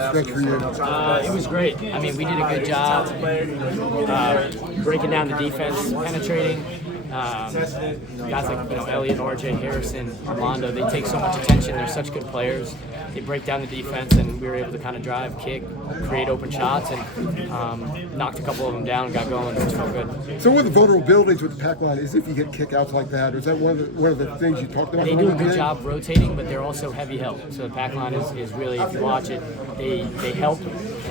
Stretch for you. It was great. I mean, we did a good job breaking down the defense, penetrating. Guys like Elliott, RJ, Harrison, Armando, they take so much attention. They're such good players. They break down the defense, and we were able to kind of drive, kick, create open shots, and knocked a couple of them down and got going, which felt good. So one of the vulnerabilities with the pack line is if you get kickouts like that. Is that one of the things you talked about? They do a good job rotating, but they're also heavy help. So the pack line is really, if you watch it, they help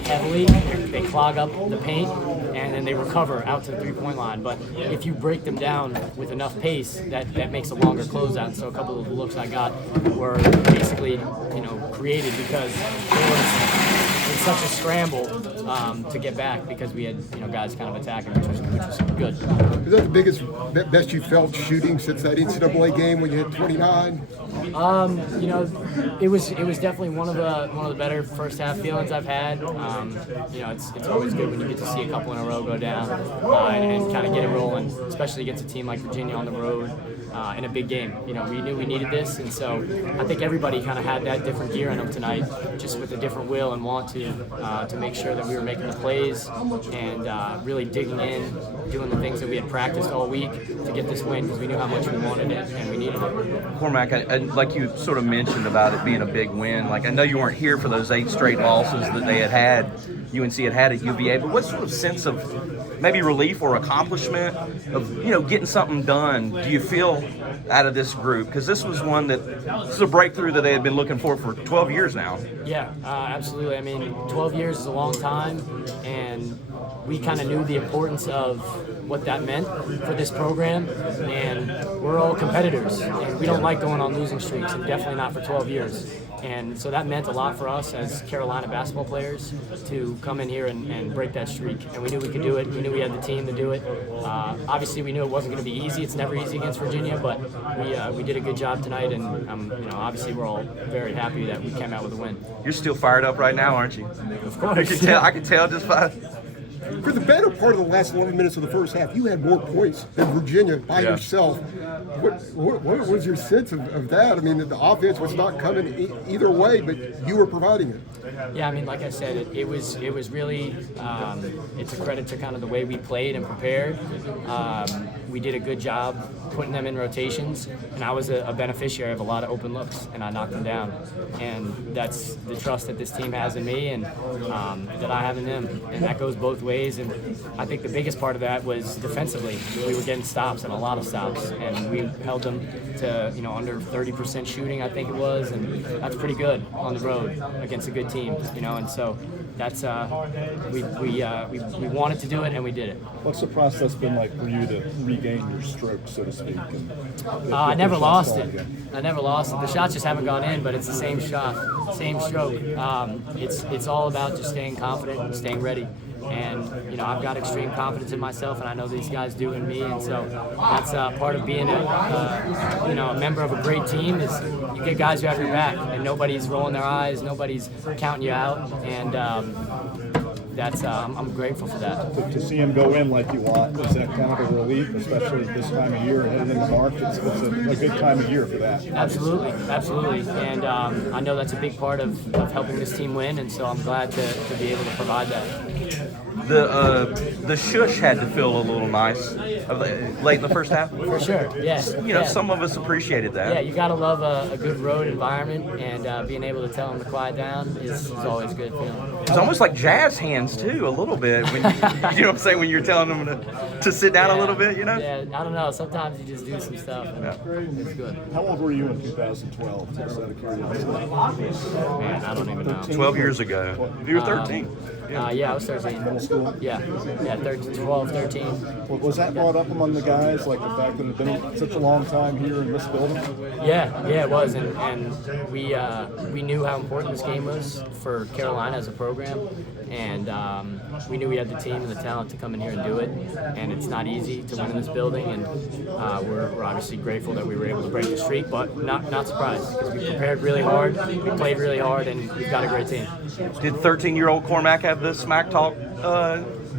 heavily. They clog up the paint, and then they recover out to the three-point line. But if you break them down with enough pace, that makes a longer closeout. So a couple of the looks I got were basically, created because there was in such a scramble to get back because we had guys kind of attacking, which was good. Is that the biggest, best you felt shooting since that NCAA game when you hit 29? It was definitely one of the better first half feelings I've had. It's always good when you get to see a couple in a row go down and kind of get it rolling, especially against a team like Virginia on the road in a big game. We knew we needed this, and so I think everybody kind of had that different gear in them tonight, just with a different will and want to make sure that we were making the plays and really digging in, doing the things that we had practiced all week to get this win because we knew how much we wanted it and we needed it. Cormac, like you sort of mentioned about it being a big win, like I know you weren't here for those 8 straight losses that they had UNC had at UVA, but what sort of sense of maybe relief or accomplishment of getting something done do you feel out of this group? Because this was this is a breakthrough that they had been looking for 12 years now. Yeah, absolutely. I mean, 12 years is a long time, and we kind of knew the importance of what that meant for this program, and we're all competitors, and we don't like going on losing streaks, and definitely not for 12 years. And so that meant a lot for us as Carolina basketball players to come in here and break that streak. And we knew we could do it. We knew we had the team to do it. Obviously, we knew it wasn't going to be easy. It's never easy against Virginia, but we did a good job tonight. And obviously, we're all very happy that we came out with a win. You're still fired up right now, aren't you? Of course. I can tell just by. For the better part of the last 11 minutes of the first half, you had more points than Virginia by yourself. What was your sense of that? I mean, the offense was not coming either way, but you were providing it. Yeah, I mean, like I said, it was really, it's a credit to kind of the way we played and prepared. We did a good job putting them in rotations, and I was a beneficiary of a lot of open looks, and I knocked them down. And that's the trust that this team has in me and that I have in them, and that goes both ways. And I think the biggest part of that was defensively. We were getting stops and a lot of stops, and we held them to under 30% shooting, I think it was, and that's pretty good on the road against a good team, and so that's we wanted to do it and we did it. What's the process been like for you to regain your stroke, so to speak? I never lost it. I never lost it. The shots just haven't gone in, but it's the same shot, same stroke. It's all about just staying confident and staying ready. And I've got extreme confidence in myself, and I know these guys do in me. And so that's part of being a member of a great team is you get guys who have your back, and nobody's rolling their eyes, nobody's counting you out, and that's I'm grateful for that. To see him go in like you want, is that kind of a relief, especially this time of year and heading into March? It's a good time of year for that. Absolutely. And I know that's a big part of helping this team win, and so I'm glad to be able to provide that. The shush had to feel a little nice late in the first half. For sure, yeah. Some of us appreciated that. Yeah, you got to love a good road environment, and being able to tell them to quiet down is always a good feeling. It's almost like jazz hands too, a little bit. When you know what I'm saying, when you're telling them to sit down a little bit, Yeah, I don't know. Sometimes you just do some stuff, and it's good. How old were you in 2012? Just out of curiosity. Man, I don't even know. 12 years ago. You were 13. Yeah, I was 13. Middle school? Yeah, 12, 13. Was that brought up among the guys, like the fact that it had been such a long time here in this building? Yeah, it was, and we knew how important this game was for Carolina as a program, and we knew we had the team and the talent to come in here and do it, and it's not easy to win in this building, and we're obviously grateful that we were able to break the streak, but not surprised, because we prepared really hard, we played really hard, and we've got a great team. Did 13-year-old Cormac have the smack talk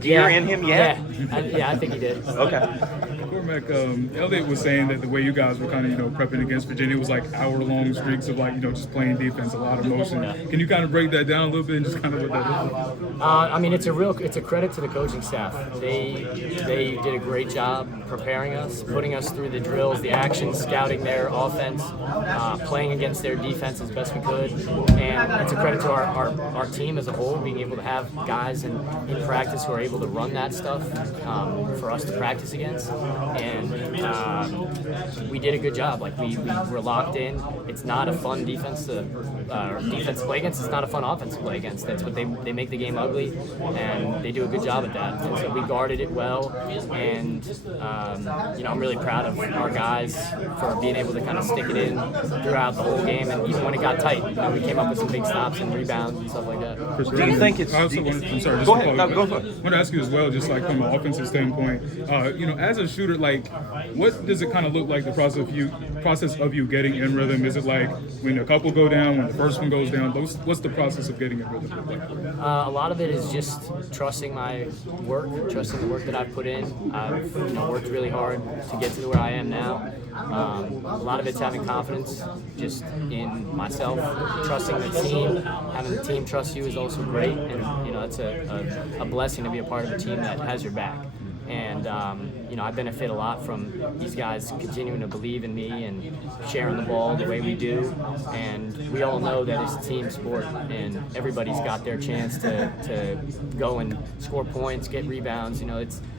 gear in him yet? Yeah, I think he did. Okay. Cormac, Elliott was saying that the way you guys were kind of, prepping against Virginia was like hour-long streaks of just playing defense, a lot of motion. Can you kind of break that down a little bit and just kind of what that is? I mean, it's a credit to the coaching staff. They did a great job preparing us, putting us through the drills, the actions, scouting their offense, playing against their defense as best we could. And it's a credit to our team as a whole, being able to have guys in practice who are able to run that stuff for us to practice against. And we did a good job. Like we were locked in. It's not a fun defense to play against. It's not a fun offense to play against. That's what they make the game ugly, and they do a good job at that. And so we guarded it well, and I'm really proud of our guys for being able to kind of stick it in throughout the whole game, and even when it got tight, we came up with some big stops and rebounds and stuff like that. Do you think it's? I also wanted, I'm sorry, just Go to ahead. follow No, up. go for it. I want to ask you as well, just like from an offensive standpoint, as a shooter, like, what does it kind of look like the process of you getting in rhythm? Is it like when a couple go down, when the first one goes down? What's the process of getting in rhythm look like? A lot of it is just trusting my work, trusting the work that I've put in. I've worked really hard to get to where I am now. A lot of it's having confidence just in myself, trusting the team. Having the team trust you is also great, and it's a blessing to be a part of a team that has your back. And I benefit a lot from these guys continuing to believe in me and sharing the ball the way we do. And we all know that it's a team sport, and everybody's got their chance to go and score points, get rebounds.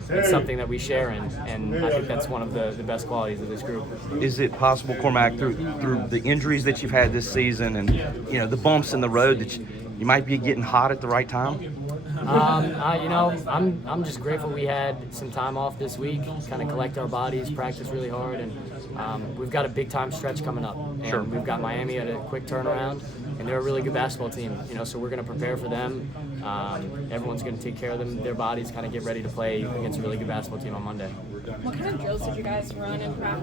It's something that we share in, and I think that's one of the best qualities of this group. Is it possible, Cormac, through the injuries that you've had this season and the bumps in the road, that you might be getting hot at the right time? I'm just grateful we had some time off this week, kind of collect our bodies, practice really hard, and we've got a big time stretch coming up. And Sure. We've got Miami at a quick turnaround, and they're a really good basketball team. So we're going to prepare for them. Everyone's going to take care of their bodies, kind of get ready to play against a really good basketball team on Monday. What kind of drills did you guys run in practice?